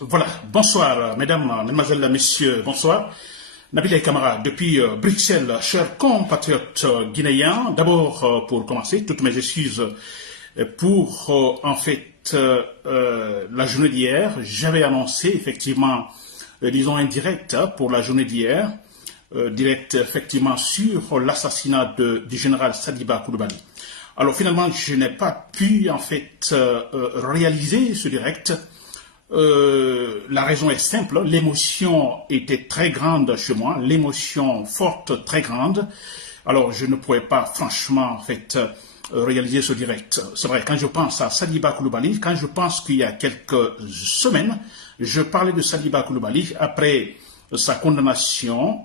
Voilà, bonsoir mesdames, mesdemoiselles, messieurs, bonsoir. Nabil et camarades, depuis Bruxelles, chers compatriotes guinéens, d'abord pour commencer, toutes mes excuses pour la journée d'hier. J'avais annoncé effectivement, disons un direct pour la journée d'hier, direct effectivement sur l'assassinat du général Sadiba Coulibaly. Alors finalement, je n'ai pas pu réaliser ce direct. La raison est simple, l'émotion était très grande chez moi, l'émotion forte, très grande. Alors je ne pouvais pas franchement réaliser ce direct. C'est vrai, quand je pense à Sadiba Coulibaly, quand je pense qu'il y a quelques semaines, je parlais de Sadiba Coulibaly après sa condamnation,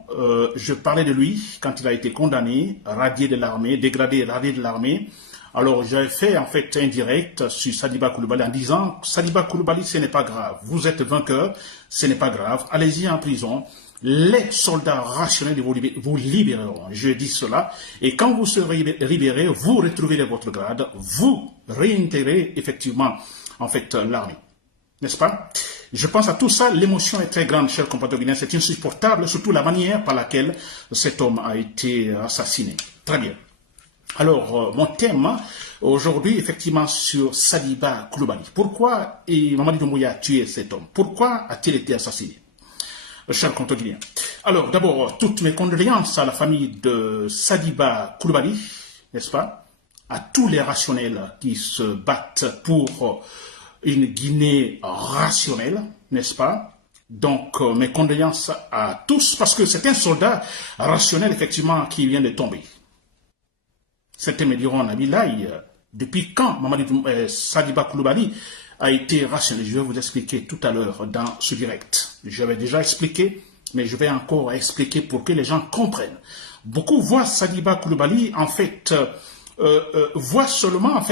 je parlais de lui quand il a été condamné, radié de l'armée, dégradé, radié de l'armée. Alors j'avais fait un direct sur Sadiba Coulibaly en disant Sadiba Coulibaly, ce n'est pas grave, vous êtes vainqueur, ce n'est pas grave, allez-y en prison, les soldats rationnels vous libéreront. Je dis cela, et quand vous serez libérés, vous retrouverez votre grade, vous réintégrez effectivement l'armée. N'est-ce pas? Je pense à tout ça, l'émotion est très grande, chers compatriotes guinéens, c'est insupportable, surtout la manière par laquelle cet homme a été assassiné. Très bien. Alors, mon thème aujourd'hui, effectivement, sur Sadiba Coulibaly. Pourquoi Mamadi Doumbouya a tué cet homme? Pourquoi a-t-il été assassiné? Chers compatriotes guinéens. Alors, d'abord, toutes mes condoléances à la famille de Sadiba Coulibaly, n'est-ce pas? À tous les rationnels qui se battent pour une Guinée rationnelle, n'est-ce pas? Donc, mes condoléances à tous, parce que c'est un soldat rationnel, effectivement, qui vient de tomber. Certains me diront, Nabilaï, depuis quand Sadiba Coulibaly a été rationnel? Je vais vous expliquer tout à l'heure dans ce direct. J'avais déjà expliqué, mais je vais encore expliquer pour que les gens comprennent. Beaucoup voient Sadiba Coulibaly, voient seulement,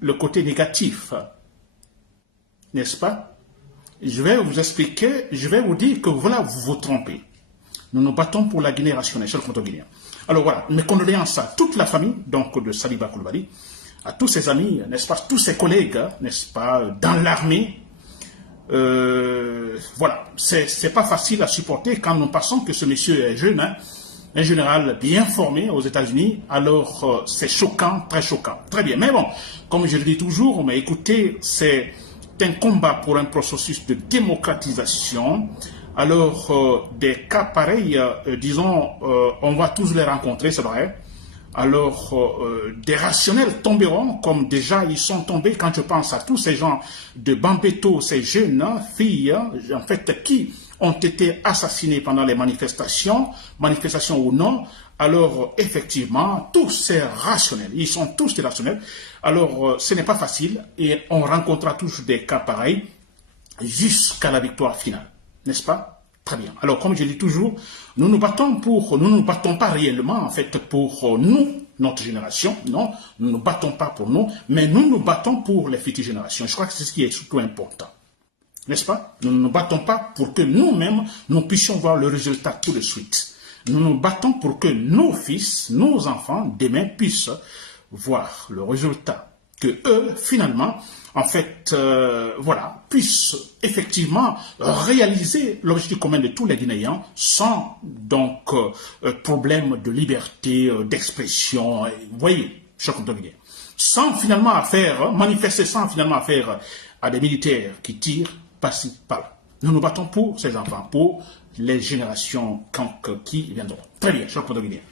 le côté négatif. N'est-ce pas? Je vais vous expliquer, je vais vous dire que voilà, vous vous trompez. Nous nous battons pour la Guinée rationnelle, chers compatriotes guinéens. Alors voilà, mes condoléances à toute la famille donc de Sadiba Coulibaly, à tous ses amis, n'est-ce pas, tous ses collègues, n'est-ce pas, dans l'armée. Voilà, c'est pas facile à supporter quand nous pensons que ce monsieur est jeune, hein, un général bien formé aux États-Unis. Alors c'est choquant, très choquant. Très bien, mais bon, comme je le dis toujours, mais écoutez, c'est un combat pour un processus de démocratisation. Alors, des cas pareils, disons, on va tous les rencontrer, c'est vrai. Alors, des rationnels tomberont, comme déjà ils sont tombés quand je pense à tous ces gens de Bambeto, ces jeunes filles, qui ont été assassinés pendant les manifestations ou non. Alors, effectivement, tous ces rationnels, ils sont tous des rationnels. Alors, ce n'est pas facile et on rencontrera toujours des cas pareils jusqu'à la victoire finale. N'est-ce pas? Très bien. Alors, comme je dis toujours, nous nous battons pas réellement, pour nous, notre génération. Non, nous ne nous battons pas pour nous, mais nous nous battons pour les futures générations. Je crois que c'est ce qui est surtout important. N'est-ce pas? Nous ne nous battons pas pour que nous-mêmes, nous puissions voir le résultat tout de suite. Nous nous battons pour que nos fils, nos enfants, demain, puissent voir le résultat. Que eux, finalement, puissent effectivement réaliser l'objectif commun de tous les Guinéens sans problème de liberté d'expression. Vous voyez, chers compatriotes guinéens, sans finalement manifester, sans finalement affaire à des militaires qui tirent par-ci, par-là. Nous nous battons pour ces enfants, pour les générations qui viendront. Très bien, chers compatriotes guinéens.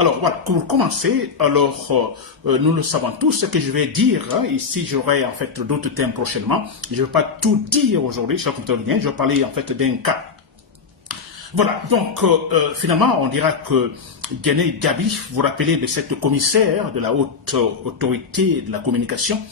Alors voilà, pour commencer, nous le savons tous, ce que je vais dire, ici j'aurai d'autres thèmes prochainement, je ne vais pas tout dire aujourd'hui, chers compatriotes guinéens, je vais parler d'un cas. Voilà, donc finalement on dira que Guéné Gabi, vous vous rappelez de cette commissaire de la haute autorité de la communication,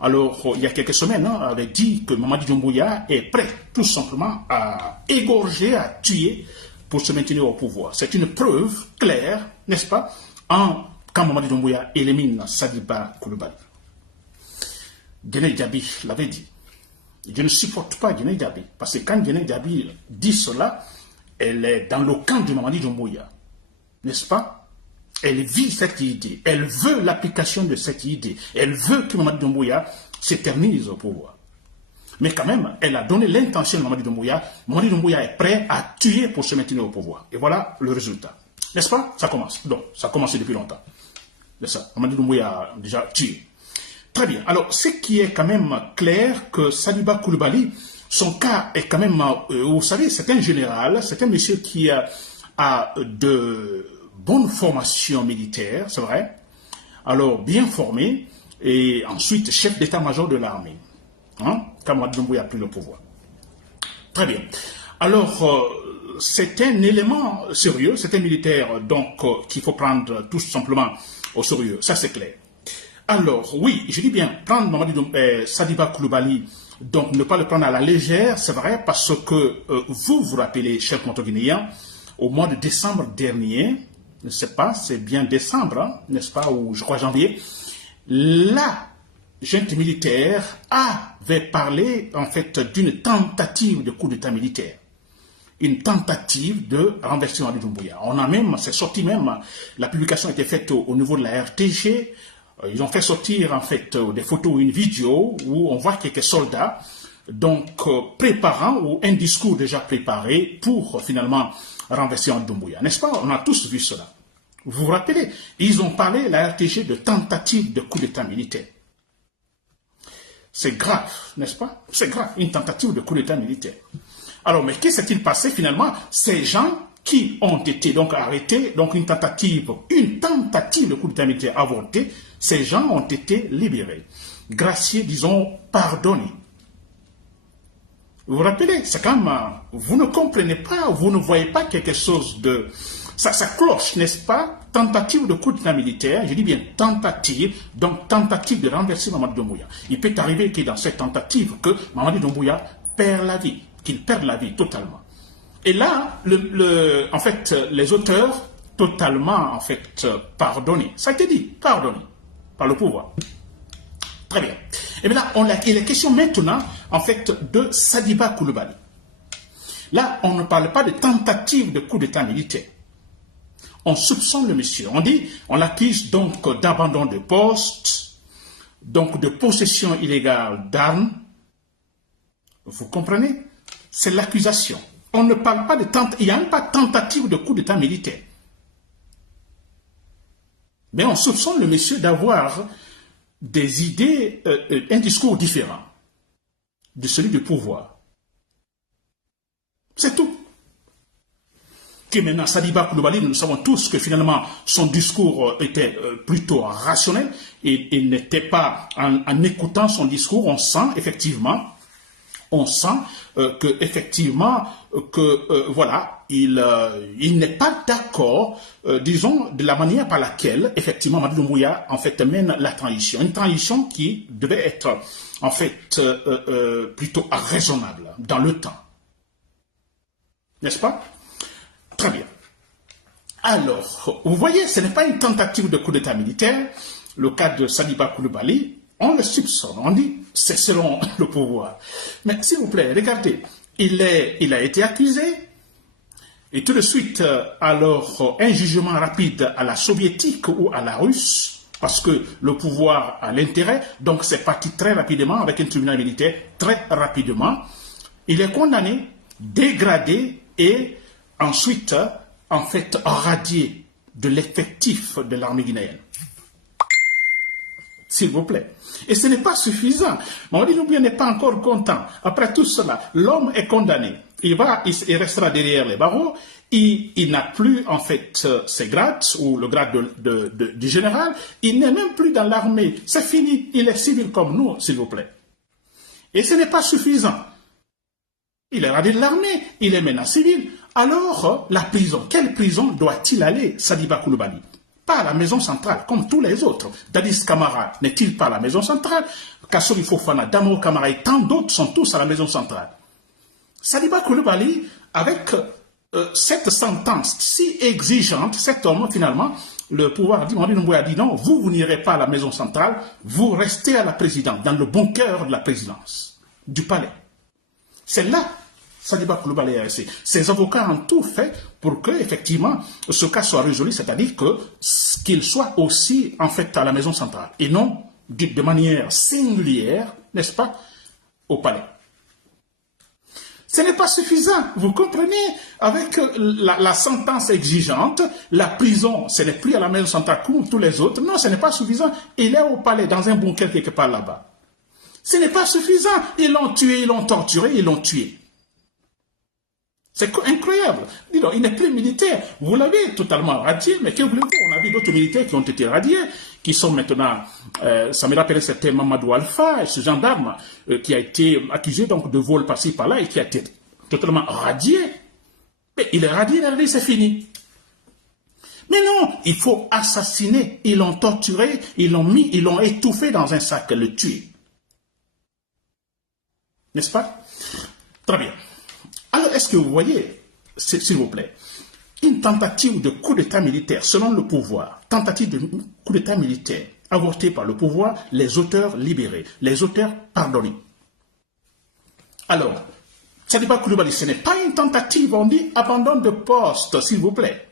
alors il y a quelques semaines, avait dit que Mamadi Doumbouya est prêt tout simplement à égorger, à tuer, pour se maintenir au pouvoir. C'est une preuve claire, n'est-ce pas, quand Mamadi Doumbouya élimine Sadiba Coulibaly. Guéné Gabi l'avait dit. Je ne supporte pas Guéné Gabi, parce que quand Guéné Gabi dit cela, elle est dans le camp de Mamadi Doumbouya, n'est-ce pas? Elle vit cette idée, elle veut l'application de cette idée, elle veut que Mamadi Doumbouya s'éternise au pouvoir. Mais quand même, elle a donné l'intention de Mamadi Doumbouya. Mamadi Doumbouya est prêt à tuer pour se maintenir au pouvoir. Et voilà le résultat. N'est-ce pas? Ça commence. Donc, ça a commencé depuis longtemps. C'est ça. Mamadi Doumbouya a déjà tué. Très bien. Alors, ce qui est quand même clair que Saliba Coulibaly, son cas est quand même, vous savez, c'est un général, c'est un monsieur qui a de bonnes formations militaires, c'est vrai. Alors, bien formé, et ensuite chef d'état-major de l'armée. Hein, quand Mamadi Doumbouya a pris le pouvoir. Très bien. Alors, c'est un élément sérieux, c'est un militaire donc qu'il faut prendre tout simplement au sérieux, ça c'est clair. Alors, oui, je dis bien, prendre Mamadi Saliba Coulibaly, donc ne pas le prendre à la légère, c'est vrai, parce que vous vous rappelez, chers Monténégrins, au mois de décembre dernier, je ne sais pas, c'est bien décembre, hein, n'est-ce pas, ou je crois janvier, la junte militaire avait parlé en fait d'une tentative de coup d'état militaire. Une tentative de renverser Mamadi Doumbouya. On a même, c'est sorti même, la publication a été faite au niveau de la RTG. Ils ont fait sortir en fait des photos ou une vidéo où on voit quelques soldats donc préparant ou un discours déjà préparé pour finalement renverser Mamadi Doumbouya. N'est-ce pas? On a tous vu cela. Vous vous rappelez? Ils ont parlé, la RTG, de tentative de coup d'état militaire. C'est grave, n'est-ce pas? C'est grave, une tentative de coup d'état militaire. Alors, mais qu'est-ce qui s'est-il passé finalement? Ces gens qui ont été donc arrêtés, donc une tentative de coup d'état militaire avortée, ces gens ont été libérés, graciés, disons, pardonnés. Vous vous rappelez, c'est comme, vous ne comprenez pas, vous ne voyez pas quelque chose de... Ça cloche, n'est-ce pas? Tentative de coup d'état militaire, je dis bien tentative, donc tentative de renverser Mamadi Doumbouya. Il peut arriver que dans cette tentative, que Mamadi Doumbouya perd la vie, qu'il perde la vie totalement. Et là, en fait, les auteurs totalement, en fait, pardonnés. Ça a été dit, pardonnés par le pouvoir. Très bien. Et bien là, il est question maintenant, en fait, de Saliba Coulibaly. Là, on ne parle pas de tentative de coup d'état militaire. On soupçonne le monsieur. On dit, on l'accuse donc d'abandon de poste, donc de possession illégale d'armes. Vous comprenez? C'est l'accusation. On ne parle pas de tentative, il n'y a même pas de tentative de coup d'état militaire. Mais on soupçonne le monsieur d'avoir des idées, un discours différent de celui du pouvoir. C'est tout. Que maintenant, Saliba Coulibaly, nous savons tous que finalement, son discours était plutôt rationnel et il n'était pas, en écoutant son discours, on sent effectivement que effectivement voilà, il n'est pas d'accord, disons, de la manière par laquelle effectivement Mamadi Doumbouya en fait mène la transition, une transition qui devait être en fait plutôt raisonnable dans le temps, n'est-ce pas? Très bien. Alors, vous voyez, ce n'est pas une tentative de coup d'état militaire. Le cas de Saliba Coulibaly, on le soupçonne, on dit c'est selon le pouvoir. Mais s'il vous plaît, regardez, il a été accusé et tout de suite, alors, un jugement rapide à la soviétique ou à la russe, parce que le pouvoir a l'intérêt, donc c'est parti très rapidement avec un tribunal militaire, très rapidement. Il est condamné, dégradé et ensuite, en fait, radié de l'effectif de l'armée guinéenne. S'il vous plaît. Et ce n'est pas suffisant. Mamadi Doumbouya n'est pas encore content. Après tout cela, l'homme est condamné. Il restera derrière les barreaux. Il n'a plus, en fait, ses grades, ou le grade du général. Il n'est même plus dans l'armée. C'est fini. Il est civil comme nous, s'il vous plaît. Et ce n'est pas suffisant. Il est radié de l'armée. Il est maintenant civil. Alors, la prison. Quelle prison doit-il aller, Saliba Coulibaly? Pas à la maison centrale, comme tous les autres. Dadis Camara n'est-il pas à la maison centrale? Kassory Fofana, Damo Camara et tant d'autres sont tous à la maison centrale. Saliba Coulibaly, avec cette sentence si exigeante, cet homme, finalement, le pouvoir dit, Mamadi Doumbouya a dit non, vous n'irez pas à la maison centrale, vous restez à la présidence, dans le bunker de la présidence, du palais. C'est là Saliba Coulibaly est resté. Ses avocats ont tout fait pour que, effectivement, ce cas soit résolu, c'est-à-dire qu'il soit aussi, en fait, à la maison centrale, et non de manière singulière, n'est-ce pas, au palais. Ce n'est pas suffisant, vous comprenez? Avec la sentence exigeante, la prison, ce n'est plus à la maison Santakou, tous les autres. Non, ce n'est pas suffisant. Il est au palais, dans un bunker quelque part là-bas. Ce n'est pas suffisant. Ils l'ont tué, ils l'ont torturé, ils l'ont tué. C'est incroyable. Dis donc, il n'est plus militaire. Vous l'avez totalement radié, mais que voulez-vous? On a vu d'autres militaires qui ont été radiés, qui sont maintenant, ça me rappelle c'était Mamadou Alpha, ce gendarme qui a été accusé donc de vol par-ci par-là et qui a été totalement radié. Mais il est radié, il a dit c'est fini. Mais non, il faut assassiner. Ils l'ont torturé, ils l'ont étouffé dans un sac, le tuer. N'est-ce pas? Très bien. Alors, est-ce que vous voyez, s'il vous plaît, une tentative de coup d'État militaire, selon le pouvoir, tentative de coup d'État militaire, avortée par le pouvoir, les auteurs libérés, les auteurs pardonnés. Alors, Sadiba Coulibaly, ce n'est pas une tentative, on dit abandon de poste, s'il vous plaît.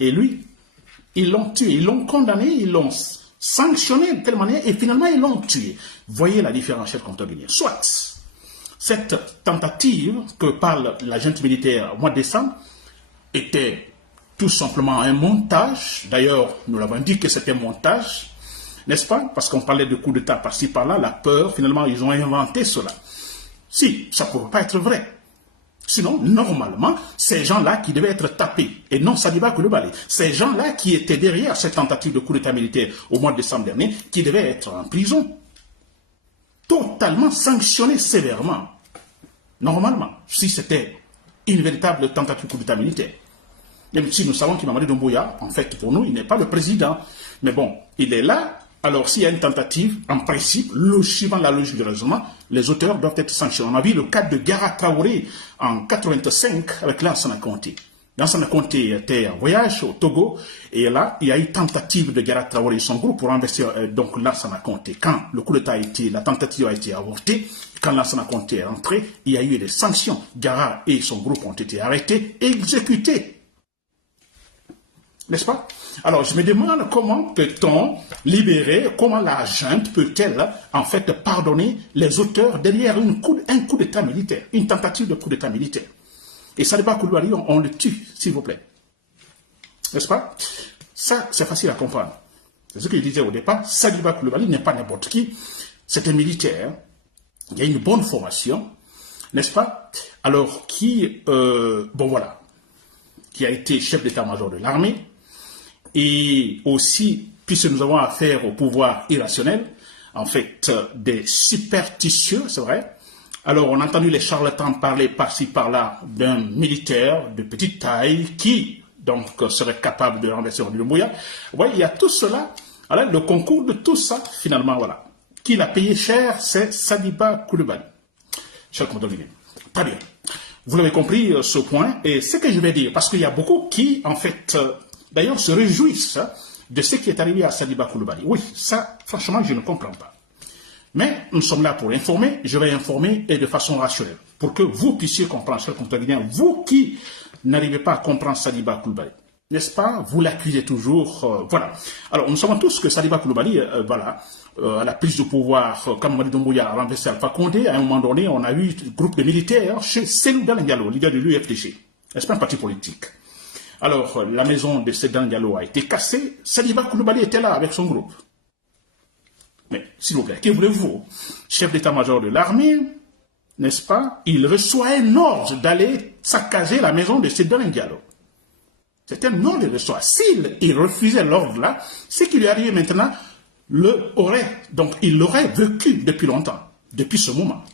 Et lui, ils l'ont tué, ils l'ont condamné, ils l'ont sanctionné de telle manière, et finalement, ils l'ont tué. Voyez la différence, chers compteurs guinéens. Soit, cette tentative que parle la junte militaire au mois de décembre était tout simplement un montage. D'ailleurs, nous l'avons dit que c'était un montage, n'est-ce pas? Parce qu'on parlait de coup d'État par-ci par-là, la peur, finalement, ils ont inventé cela. Si, ça ne pourrait pas être vrai. Sinon, normalement, ces gens-là qui devaient être tapés, et non Sadiba Coulibaly, ces gens-là qui étaient derrière cette tentative de coup d'État militaire au mois de décembre dernier, qui devaient être en prison, totalement sanctionnés sévèrement. Normalement, si c'était une véritable tentative de coup d'État militaire. Même si nous savons qu'Imamadi Doumbouya, en fait, pour nous, il n'est pas le président. Mais bon, il est là. Alors, s'il y a une tentative, en principe, suivant la logique du raisonnement, les auteurs doivent être sanctionnés. On a vu le cas de Gara Traoré en 85 avec Lansana Conté. Lansana Conté était en voyage au Togo et là, il y a eu tentative de Gara Traoré et son groupe pour renverser donc Lansana Conté. Quand le coup d'État la tentative a été avortée, quand Lansana Conté est rentré, il y a eu des sanctions. Gara et son groupe ont été arrêtés et exécutés. N'est-ce pas? Alors, je me demande comment peut-on libérer, comment la junte peut-elle, en fait, pardonner les auteurs derrière un coup d'État militaire, une tentative de coup d'État militaire. Et Sadiba Coulibaly, on le tue, s'il vous plaît. N'est-ce pas? Ça, c'est facile à comprendre. C'est ce que je disais au départ. Sadiba Coulibaly n'est pas n'importe qui. C'est un militaire. Il y a une bonne formation, n'est-ce pas? Alors, bon voilà, qui a été chef d'état-major de l'armée. Et aussi, puisque nous avons affaire au pouvoir irrationnel, en fait, des superstitieux, c'est vrai. Alors, on a entendu les charlatans parler par-ci, par-là d'un militaire de petite taille qui, donc, serait capable de renverser Mamadi Doumbouya. Oui, il y a tout cela. Alors, le concours de tout ça, finalement, voilà. Qui l'a payé cher, c'est Sadiba Coulibaly. Cher compagnon. Très bien. Vous l'avez compris, ce point. Et ce que je vais dire, parce qu'il y a beaucoup qui, en fait, d'ailleurs, se réjouissent de ce qui est arrivé à Sadiba Coulibaly. Oui, ça, franchement, je ne comprends pas. Mais nous sommes là pour informer. Je vais informer et de façon rationnelle. Pour que vous puissiez comprendre, chers compatriotes, vous qui n'arrivez pas à comprendre Sadiba Coulibaly. N'est-ce pas? Vous l'accusez toujours. Voilà. Alors, nous savons tous que Sadiba Coulibaly, voilà, à la prise de pouvoir, comme Mamadi Doumbouya a renversé Alpha Condé, à un moment donné, on a eu un groupe de militaires chez Seloudan Diallo, leader de l'UFDG. N'est-ce pas un parti politique? Alors, la maison de Seloudan Diallo a été cassée. Sadiba Coulibaly était là avec son groupe. Mais, s'il vous plaît, que voulez-vous? Chef d'état-major de l'armée, n'est-ce pas? Il reçoit un ordre d'aller saccager la maison de Seloudan Diallo. C'est un ordre de reçoit. S'il refusait l'ordre-là, ce qui lui arrivait maintenant, il l'aurait vécu depuis longtemps, depuis ce moment.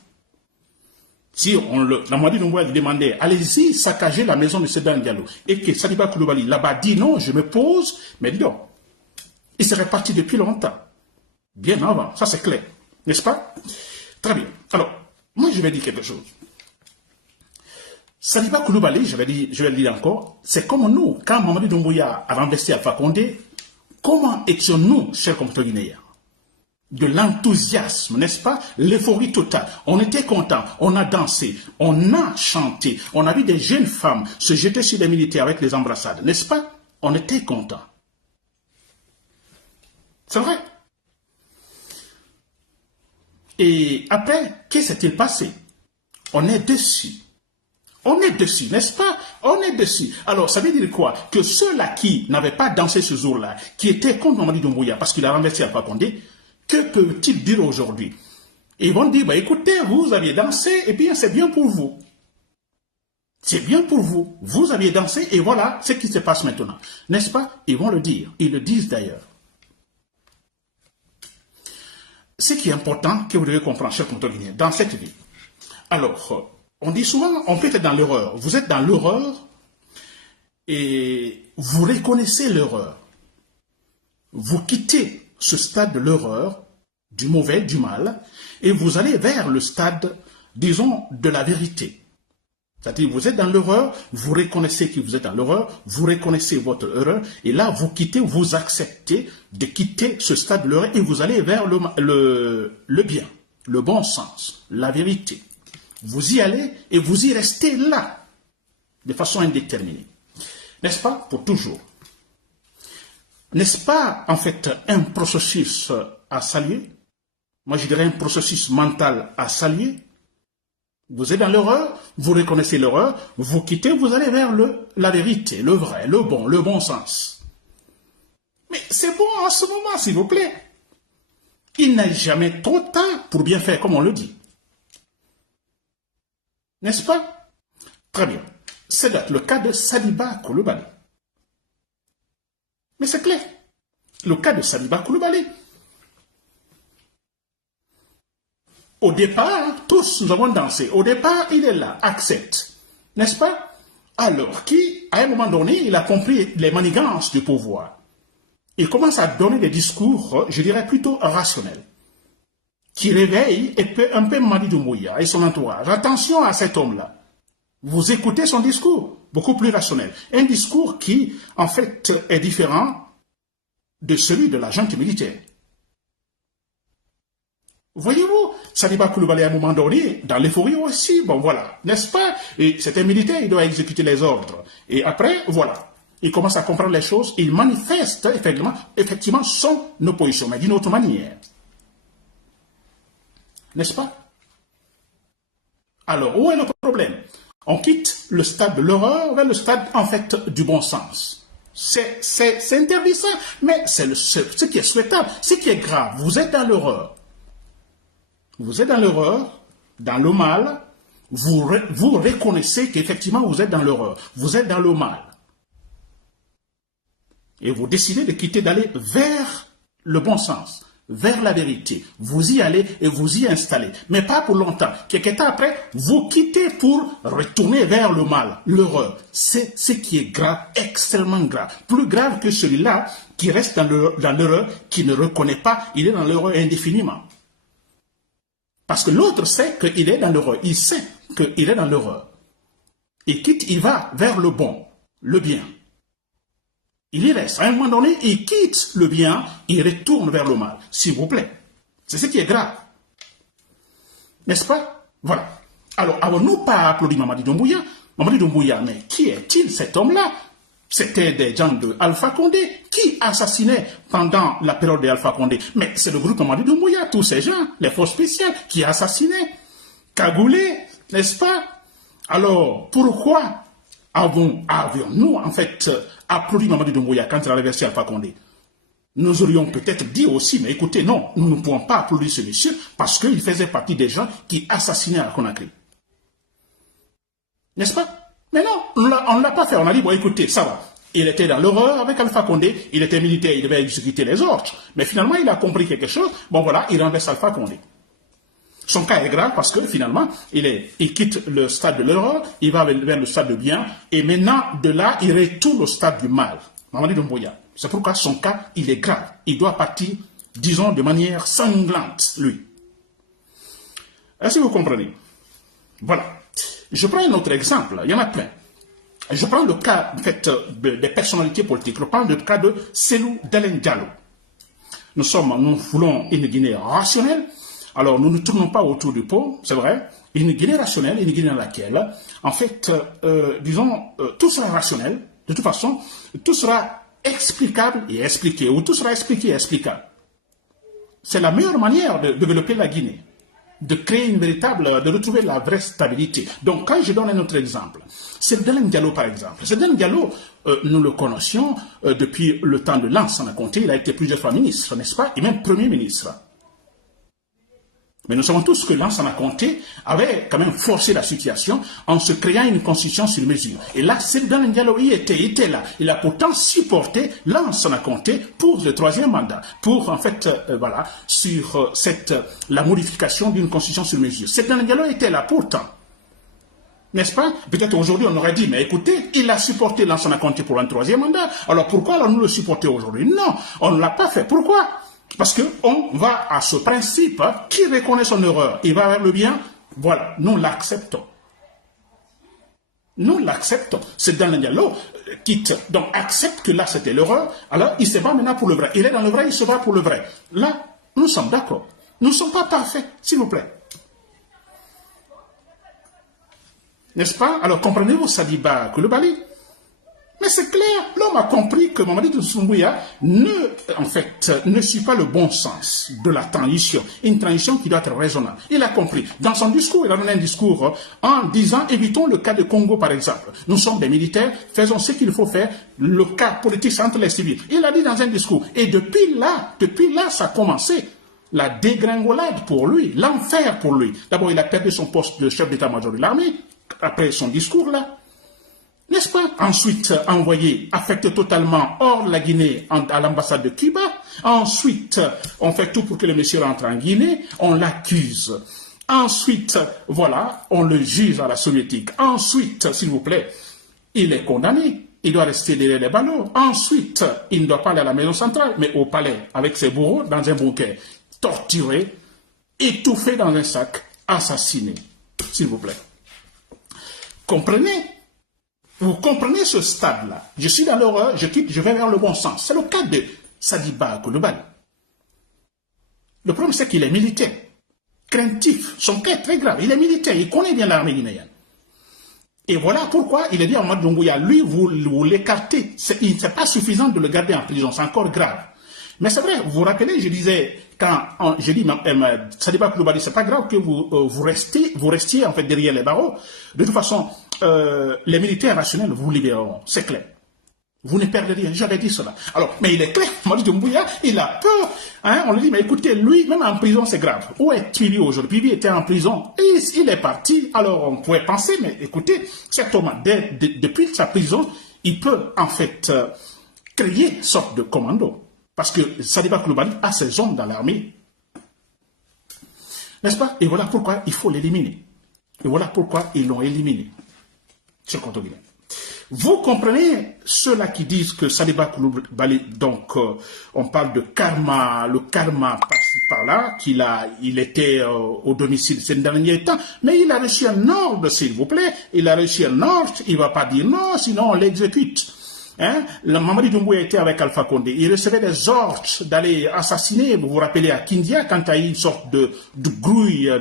Si la Mamadi Doumbouya lui demandait, allez-y, saccager la maison de Seloudan Diallo, et que Sadiba Coulibaly là-bas dit non, je me pose, mais dis donc, il serait parti depuis longtemps. Bien avant, ça c'est clair, n'est-ce pas? Très bien. Alors, moi je vais dire quelque chose. Sadiba Coulibaly, je vais le dire encore, c'est comme nous, quand Mamadi Doumbouya a renversé Alpha Condé, comment étions-nous, chers compatriotes guinéens? De l'enthousiasme, n'est-ce pas? L'euphorie totale. On était contents, on a dansé, on a chanté, on a vu des jeunes femmes se jeter sur les militaires avec les embrassades, n'est-ce pas? On était contents. C'est vrai. Et après, qu'est-ce qui s'est passé? On est dessus. On est dessus, n'est-ce pas? On est dessus. Alors, ça veut dire quoi? Que ceux-là qui n'avaient pas dansé ce jour-là, qui étaient contre Mamadi Doumbouya parce qu'il a renversé Alpha Condé, que peut-il dire aujourd'hui? Ils vont dire, bah, écoutez, vous aviez dansé, et bien c'est bien pour vous. C'est bien pour vous. Vous aviez dansé, et voilà ce qui se passe maintenant. N'est-ce pas? Ils vont le dire. Ils le disent d'ailleurs. Ce qui est important que vous devez comprendre, chers Contoguinéens, dans cette vie. Alors, on dit souvent, on peut être dans l'erreur. Vous êtes dans l'erreur et vous reconnaissez l'erreur. Vous quittez ce stade de l'erreur, du mauvais, du mal, et vous allez vers le stade, disons, de la vérité. C'est-à-dire, vous êtes dans l'erreur, vous reconnaissez que vous êtes dans l'erreur, vous reconnaissez votre erreur, et là, vous quittez, vous acceptez de quitter ce stade de l'erreur, et vous allez vers le bien, le bon sens, la vérité. Vous y allez, et vous y restez là, de façon indéterminée. N'est-ce pas? Pour toujours. N'est-ce pas, en fait, un processus à saluer? Moi, je dirais un processus mental à saluer. Vous êtes dans l'erreur, vous reconnaissez l'erreur, vous quittez, vous allez vers la vérité, le vrai, le bon sens. Mais c'est bon en ce moment, s'il vous plaît. Il n'est jamais trop tard pour bien faire, comme on le dit. N'est-ce pas? Très bien. C'est le cas de Sadiba Coulibaly. Mais c'est clair. Le cas de Sadiba Coulibaly. Au départ, tous nous avons dansé. Au départ, il est là, accepte. N'est-ce pas? Alors, à un moment donné, il a compris les manigances du pouvoir. Il commence à donner des discours, je dirais plutôt rationnels, qui réveillent un peu Mamadi Doumbouya et son entourage. Attention à cet homme-là. Vous écoutez son discours, beaucoup plus rationnel. Un discours qui, en fait, est différent de celui de la junte militaire. Voyez-vous, Sadiba Coulibaly à un moment donné, dans l'euphorie aussi, bon voilà, n'est-ce pas? Et c'est un militaire, il doit exécuter les ordres. Et après, voilà, il commence à comprendre les choses, il manifeste effectivement son opposition, mais d'une autre manière. N'est-ce pas? Alors, où est le problème? On quitte le stade de l'horreur vers le stade, en fait, du bon sens. C'est interdit ça, mais c'est ce qui est souhaitable, ce qui est grave. Vous êtes dans l'horreur. Vous êtes dans l'erreur, dans le mal, vous reconnaissez qu'effectivement vous êtes dans l'erreur, vous êtes dans le mal. Et vous décidez de quitter, d'aller vers le bon sens, vers la vérité. Vous y allez et vous y installez, mais pas pour longtemps. Quelques temps après, vous quittez pour retourner vers le mal, l'erreur. C'est ce qui est grave, extrêmement grave. Plus grave que celui-là qui reste dans l'erreur, qui ne reconnaît pas, il est dans l'erreur indéfiniment. Parce que l'autre sait qu'il est dans l'erreur. Il sait qu'il est dans l'erreur. Il quitte, il va vers le bon, le bien. Il y reste. À un moment donné, il quitte le bien, il retourne vers le mal. S'il vous plaît. C'est ce qui est grave. N'est-ce pas? Voilà. Alors, avons-nous pas applaudi Mamadi Doumbouya? Mamadi Doumbouya, mais qui est-il cet homme-là? C'était des gens de Alpha Condé qui assassinaient pendant la période de Alpha Condé. Mais c'est le groupe Mamadi Doumbouya, tous ces gens, les forces spéciales, qui assassinaient, cagoulés, n'est-ce pas? Alors, pourquoi avions-nous, en fait, applaudi Mamadi Doumbouya quand il a renversé Alpha Condé? Nous aurions peut-être dit aussi, mais écoutez, non, nous ne pouvons pas applaudir ce monsieur parce qu'il faisait partie des gens qui assassinaient à Conakry. N'est-ce pas? Mais non, on ne l'a pas fait. On a dit, bon, écoutez, ça va. Il était dans l'horreur avec Alpha Condé. Il était militaire, il devait exécuter les ordres. Mais finalement, il a compris quelque chose. Bon, voilà, il renverse Alpha Condé. Son cas est grave parce que finalement, il quitte le stade de l'horreur, il va vers le stade de bien. Et maintenant, de là, il retourne au stade du mal. Mamadi Doumbouya. C'est pourquoi son cas, il est grave. Il doit partir, disons, de manière sanglante, lui. Est-ce que vous comprenez? Voilà. Je prends un autre exemple, il y en a plein. Je prends le cas en fait, des personnalités politiques. Je prends le cas de Cellou Dalein Diallo. Nous voulons une Guinée rationnelle. Alors, nous ne tournons pas autour du pot, c'est vrai. Une Guinée rationnelle, une Guinée dans laquelle, en fait, tout sera rationnel. De toute façon, tout sera explicable et expliqué, ou tout sera expliqué et explicable. C'est la meilleure manière de développer la Guinée. de créer une véritable, de retrouver la vraie stabilité. Donc, quand je donne un autre exemple, c'est Delen Diallo, par exemple. C'est Delen Diallo, nous le connaissions depuis le temps de Lansana Conté. Il a été plusieurs fois ministre, n'est-ce pas? Et même Premier ministre. Mais nous savons tous que Lansana Conté avait quand même forcé la situation en se créant une constitution sur mesure. Et là, Delen Diallo y était là. Il a pourtant supporté Lansana Conté pour le 3e mandat, pour en fait, voilà, sur la modification d'une constitution sur mesure. Delen Diallo était là pourtant. N'est-ce pas? Peut-être aujourd'hui on aurait dit, mais écoutez, il a supporté Lansana Conté pour un 3e mandat. Alors pourquoi alors nous le supporter aujourd'hui? Non, on ne l'a pas fait. Pourquoi? Parce qu'on va à ce principe, qui reconnaît son erreur, il va vers le bien, voilà, nous l'acceptons. Nous l'acceptons. C'est dans le dialogue, quitte, donc accepte que là c'était l'erreur, alors il se bat maintenant pour le vrai. Il est dans le vrai, il se bat pour le vrai. Là, nous sommes d'accord. Nous ne sommes pas parfaits, s'il vous plaît. N'est-ce pas? Alors comprenez-vous Sadiba Coulibaly? Mais c'est clair, l'homme a compris que Mamadi Doumbouya ne suit pas le bon sens de la transition, une transition qui doit être raisonnable. Il a compris. Dans son discours, il a donné un discours en disant, évitons le cas de Congo par exemple. Nous sommes des militaires, faisons ce qu'il faut faire, le cas politique c'est entre les civils. Il a dit dans un discours. Et depuis là, ça a commencé. La dégringolade pour lui, l'enfer pour lui. D'abord, il a perdu son poste de chef d'état-major de l'armée, après son discours là. N'est-ce pas? Ensuite, envoyé, affecté totalement hors de la Guinée à l'ambassade de Cuba. Ensuite, on fait tout pour que le monsieur rentre en Guinée. On l'accuse. Ensuite, voilà, on le juge à la soviétique. Ensuite, s'il vous plaît, il est condamné. Il doit rester derrière les ballots. Ensuite, il ne doit pas aller à la maison centrale, mais au palais, avec ses bourreaux, dans un bunker, torturé, étouffé dans un sac, assassiné. S'il vous plaît. Comprenez? Vous comprenez ce stade-là? Je suis dans l'horreur, je quitte, je vais vers le bon sens. C'est le cas de Sadiba Coulibaly. Le problème, c'est qu'il est militaire, craintif. Son cas est très grave. Il est militaire, il connaît bien l'armée guinéenne. Et voilà pourquoi il est dit à Mamadi Doumbouya, lui, vous l'écartez. C'est pas suffisant de le garder en prison, c'est encore grave. Mais c'est vrai, vous vous rappelez, je disais, quand je dis, Sadiba Coulibaly, c'est pas grave que vous restiez en fait derrière les barreaux. De toute façon, les militaires rationnels vous libéreront, c'est clair. Vous ne perdez rien, j'avais dit cela. Alors, mais il est clair, Mamadi Doumbouya, il a peur. Hein, on lui dit, mais écoutez, lui, même en prison, c'est grave. Où est Pibi aujourd'hui? Pibi était en prison, et il est parti. Alors, on pourrait penser, mais écoutez, cet homme, depuis sa prison, il peut en fait créer une sorte de commando. Parce que Sadiba Coulibaly a ses hommes dans l'armée. N'est-ce pas? Et voilà pourquoi il faut l'éliminer. Et voilà pourquoi ils l'ont éliminé. Sur compte guinéen. Vous comprenez ceux-là qui disent que Sadiba Coulibaly, donc on parle de karma, le karma par-ci par-là, il était au domicile ces derniers temps, mais il a reçu un ordre, s'il vous plaît, il a reçu un ordre, il ne va pas dire non, sinon on l'exécute. Hein? Le Mamadi Doumbouya était avec Alpha Condé. Il recevait des ordres d'aller assassiner. Vous vous rappelez à Kindia, quand il y a eu une sorte de grouille,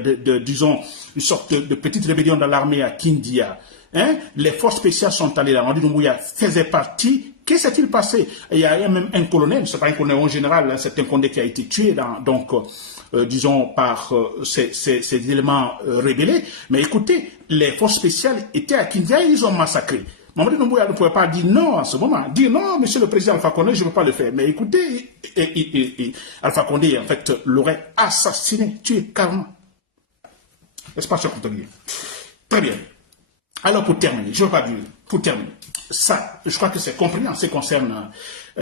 disons, une sorte de petite rébellion dans l'armée à Kindia. Hein? Les forces spéciales sont allées là. Mamadi Doumbouya faisait partie. Qu'est-ce qui s'est-il passé? Il y a même un colonel, c'est pas un colonel en général, hein, c'est un Condé qui a été tué disons, par ces éléments rebellés. Mais écoutez, les forces spéciales étaient à Kindia et ils ont massacré. Mamadi Doumbouya ne pouvait pas dire non à ce moment. Dire non, monsieur le président Alpha Condé, je ne peux pas le faire. Mais écoutez, Alpha Condé, en fait, l'aurait assassiné, tué carrément. N'est-ce pas, cher Coutelier? Très bien. Alors, pour terminer, je ne veux pas dire, pour terminer, ça, je crois que c'est compris en ce qui concerne,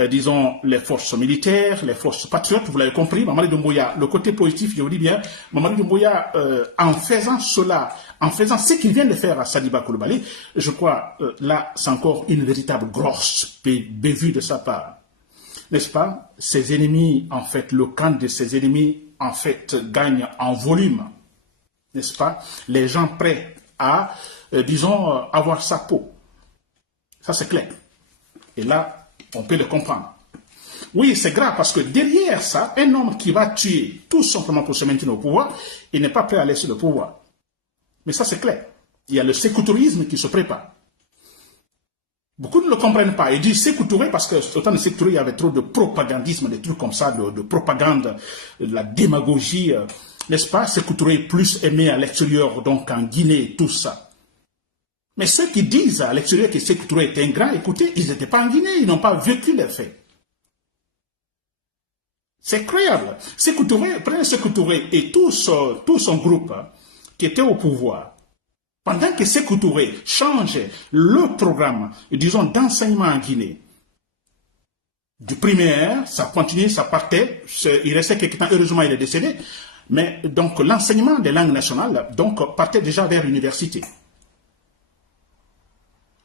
disons, les forces militaires, les forces patriotes, vous l'avez compris, Mamadi Doumbouya, le côté positif, je vous dis bien, Mamadi Doumbouya, en faisant cela, en faisant ce qu'il vient de faire à Sadiba Coulibaly, je crois, là, c'est encore une véritable grosse bévue de sa part. N'est-ce pas? Ses ennemis, en fait, le camp de ses ennemis, en fait, gagne en volume. N'est-ce pas? Les gens prêts à, disons, avoir sa peau. Ça, c'est clair. Et là, on peut le comprendre. Oui, c'est grave parce que derrière ça, un homme qui va tuer tout simplement pour se maintenir au pouvoir, il n'est pas prêt à laisser le pouvoir. Mais ça, c'est clair. Il y a le sécouturisme qui se prépare. Beaucoup ne le comprennent pas. Ils disent sécouturé parce que au temps de sécouturé, il y avait trop de propagandisme, des trucs comme ça, de propagande, de la démagogie. n'est-ce pas, Sékou Touré est plus aimé à l'extérieur, donc en Guinée, tout ça. Mais ceux qui disent à l'extérieur que Sékou Touré est ingrat, écoutez, ils n'étaient pas en Guinée, ils n'ont pas vécu les faits. C'est incroyable. Prenez Sékou Touré et tout son groupe qui était au pouvoir. Pendant que Sékou Touré changeait le programme, disons, d'enseignement en Guinée, du primaire, ça continuait, ça partait, il restait quelque temps, heureusement il est décédé, mais donc l'enseignement des langues nationales donc, partait déjà vers l'université.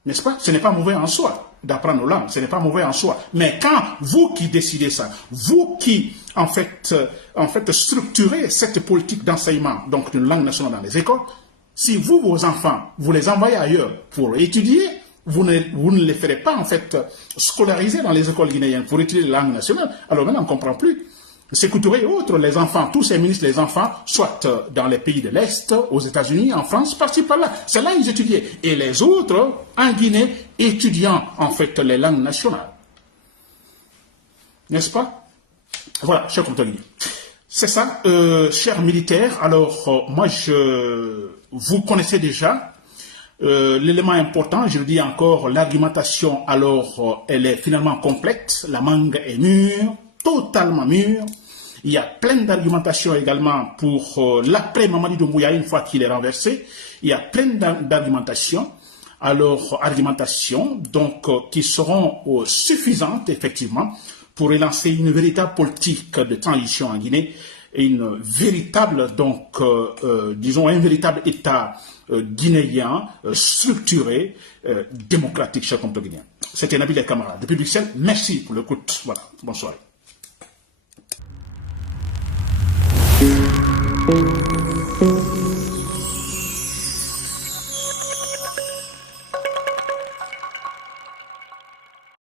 N'est-ce pas? Ce n'est pas mauvais en soi d'apprendre nos langues, ce n'est pas mauvais en soi. Mais quand vous qui décidez ça, vous qui en fait structurez cette politique d'enseignement donc d'une langue nationale dans les écoles, si vous, vos enfants, vous les envoyez ailleurs pour étudier, vous ne les ferez pas en fait scolariser dans les écoles guinéennes pour étudier la langue nationale, alors maintenant on ne comprend plus. Sékou Touré et autres, les enfants, tous ces ministres, les enfants, soit dans les pays de l'Est, aux États-Unis, en France, par-ci, par-là. C'est là qu'ils étudiaient. Et les autres, en Guinée, étudiant en fait les langues nationales. N'est-ce pas? Voilà, chers compatriotes. C'est ça, chers militaires. Alors, moi, vous connaissez déjà l'élément important, je le dis encore, l'argumentation, alors, elle est finalement complète. La mangue est mûre. Totalement mûr. Il y a plein d'argumentations également pour l'après Mamadi Doumbouya une fois qu'il est renversé. Il y a plein d'argumentations. Alors, argumentations donc qui seront suffisantes effectivement pour relancer une véritable politique de transition en Guinée et une véritable donc disons un véritable État guinéen structuré, démocratique, chers compatriotes guinéens. C'était Nabil et camarades depuis Bruxelles. Merci pour l'écoute. Voilà. Bonsoir.